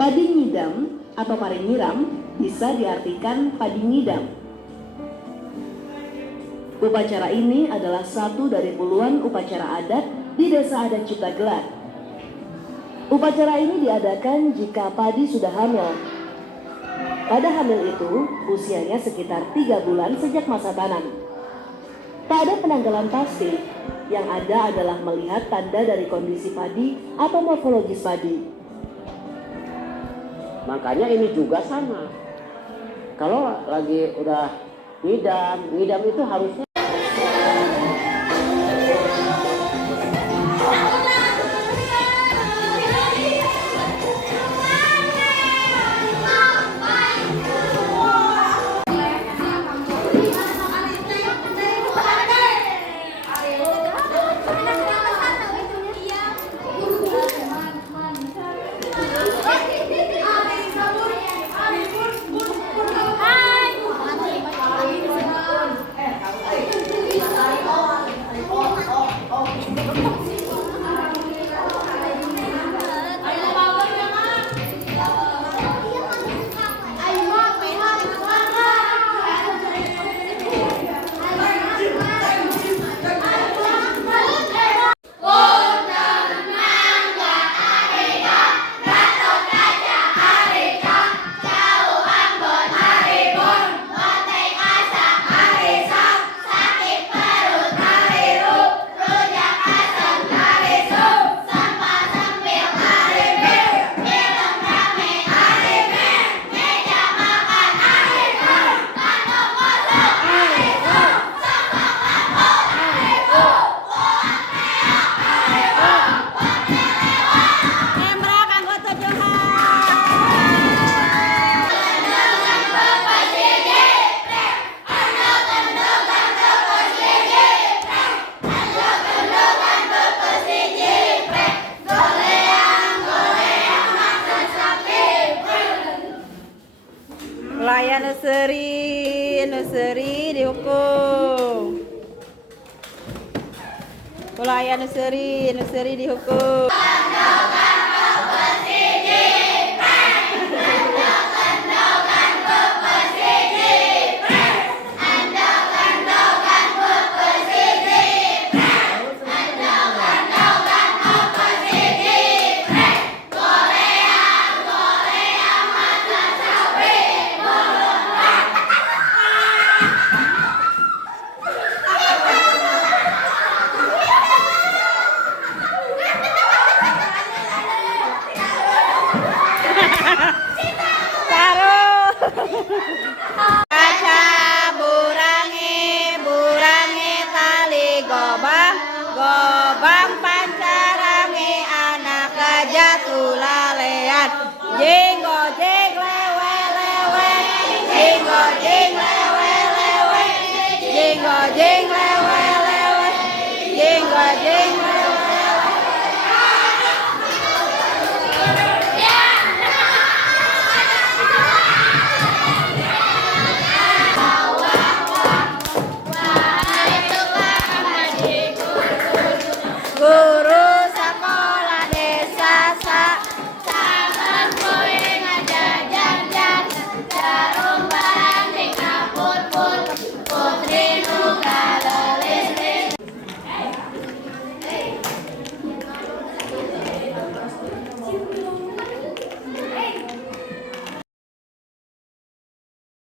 Padi ngidam atau pari nyiram bisa diartikan padi ngidam. Upacara ini adalah satu dari puluhan upacara adat di Desa Adat Ciptagelar. Upacara ini diadakan jika padi sudah hamil. Pada hamil itu, usianya sekitar 3 bulan sejak masa tanam. Tak ada penanggalan pasti, yang ada adalah melihat tanda dari kondisi padi atau morfologis padi. Makanya ini juga sama. Kalau lagi udah ngidam itu harusnya Pelayan nuseri dihukum. Pelayan nuseri dihukum.